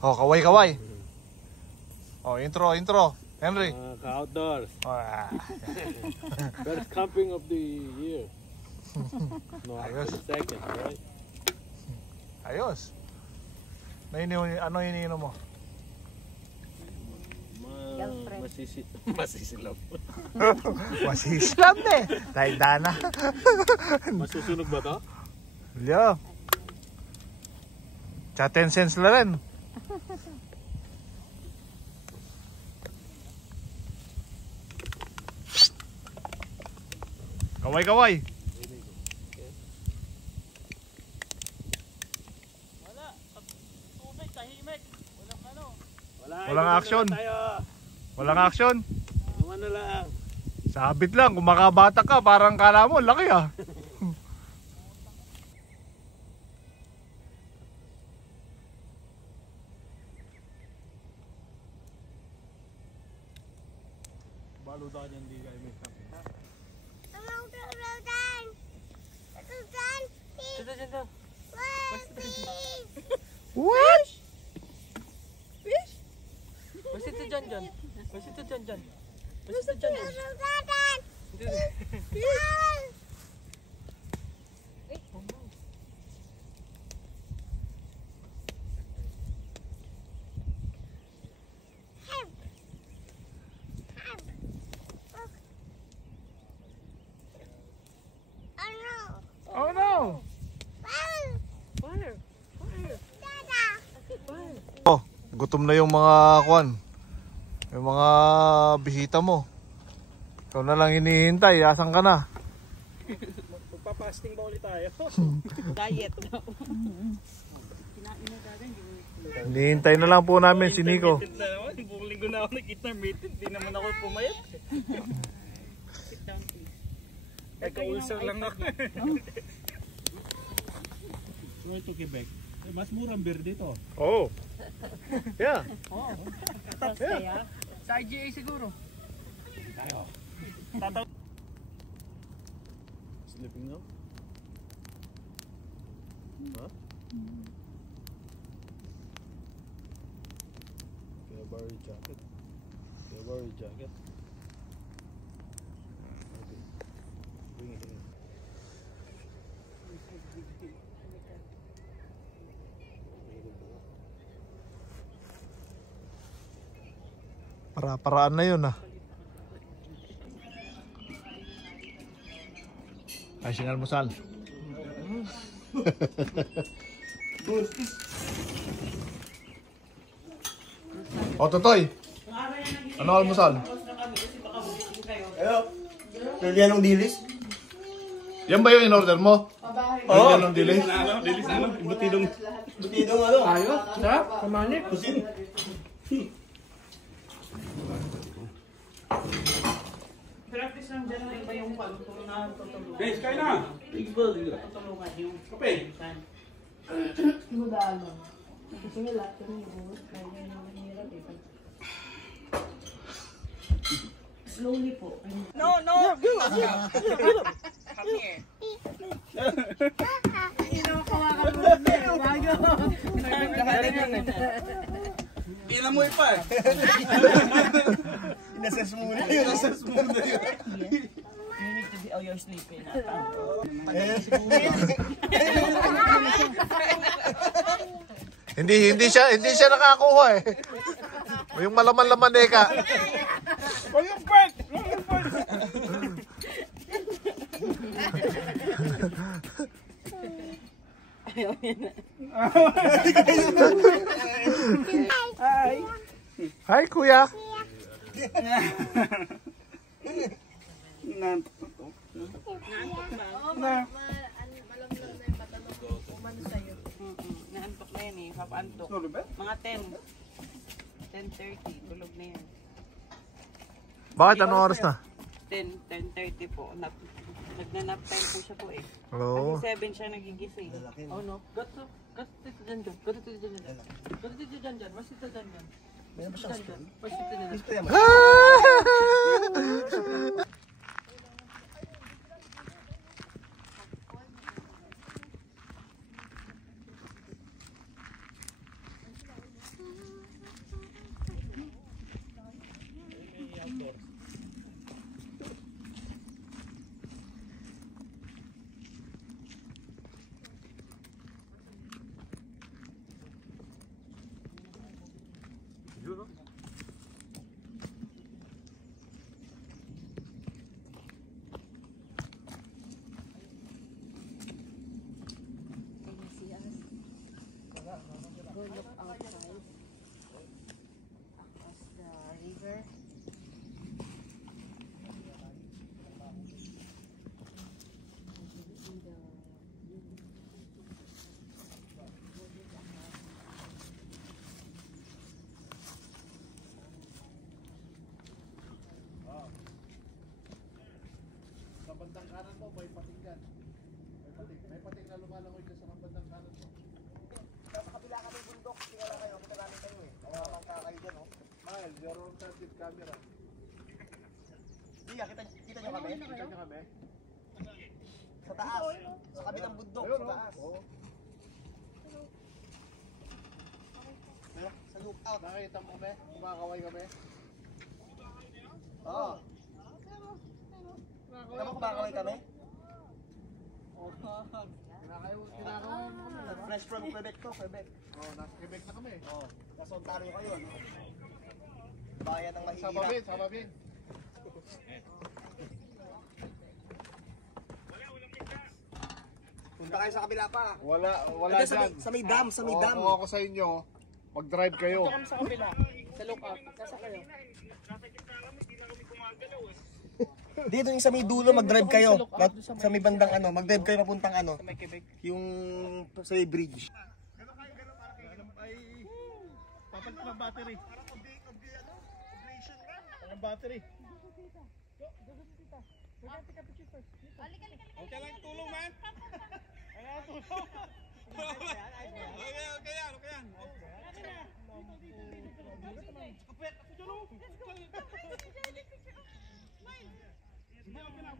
Oh, kaway-kaway. Oh, intro. Henry. Outdoors. First camping of the year. No, Ayos. second, right? Ayos. Ano iniinom mo? Masisilap. Masisilap eh. Dahil dana. Masusunog ba to? Lyo. Tsaka 10 cents lang rin. Kaway-kaway. Wala. Tubig, tahimik. Walang ano. Walang action. Walang action. Yung ano lang. Sabit lang. Kung makabata ka, parang kala mo, laki ah. Baludan yan, di kayo may camping. What? Fish? Where's it to John? Where's it to John? Where's it to John? Oh no! Where? Oh, gutom na yung mga kwan. Yung mga bisita mo. Ikaw na lang hinihintay. Asan ka na? Magpa-fasting ba ulit tayo? Diet daw. Hinihintay na lang po namin si Nico. Buong linggo na ako nag-intermittent. Di naman ako pumayat. Sit down, please. Nagka-ulcer lang ako. So ito Quebec. Mas murang beer dito. Oh. Yeah. Oh. Tapos kaya? Sa IGA siguro. Tayo. Sleeping now? Huh? Can I borrow your jacket? Can I borrow your jacket? Okay. Bring it in. Para-paraan na yun ah. Ay, sinalmusal. O, Totoy. Ano almusal? Ayo. Lagyan ng dilis. Yan ba yung in-order mo? Oo. Lagyan ng dilis? Dilis ano? Butidong. Butidong ano? Ayos. Sarap. Kamanit. Kusin. Practice lang dyan na iba yung pagtulong na tutulungan. Guys, kain na! Tutulungan yung Kape! Mudalo. Kasi nga lahat kami yung nangyayarap eh. Slowly po. No! Come here. Kinakawa ka mo na. Bago. Ilan mo ipa? Inassess mo na yun. Inassess mo na yun. You need to be all your sleeping. Hindi siya nakakuha eh. Yung malaman-laman ka. Yung part! Hi, kuya. Naantok na yan eh. Papaantok. Mga 10. 10:30. Tulog na yan. Bakit? Anong oras na? 10:30 po. Nagna-nap time po siya po eh. Oo. Kasi 7 siya nagigising. Oh no. Gato dito dyan. Gato dito dyan. Gato dito dyan. Mas dito dyan. Meron ba siyang spoon? Mas dito dyan. Gusto yan. Go look outside. Across the river. Sa bandang kanan mo, may pating dyan. May pating na lumalangoy dyan sa bandang kanan mo. Sa kabila kami bundok, tingala kayo, kita namin kayo eh. Kaya mangka kayo dyan, oh. Miles, your rotative camera. Iya, kita nyo kami? Kita nyo kami? Sa taas. Sa kabilang bundok, Ayun, sa oh. taas. Oo. Sa lookout. Nakita mo kami? Kumakaway kami? Oo. Kita mo kumakaway kami? Kinakaway mo kami. Fresh from Quebec to, Quebec. Oo, nasa Quebec na kami. Oo. Nasa Ontario kayo, no? Bayan ng Sa mahihirap. Babin, sa Babin. Punta kayo sa kabila pa. Wala Hindi, dyan. sa may dam, sa may dam. Kung ako sa inyo, mag-drive kayo. Punta kami sa kabila. Sa lookout. Sasa kayo. Dito yung sa may dulo, mag-drive kayo. Sa may bandang ano, mag-drive kayo papuntang ano. Sa may Quebec. Yung sa may bridge. Papalit ng battery. Ang battery. Okay lang, tulong man. Kaya tulong. Okay yan. Kapit, ako dyan o. Sige, okay na.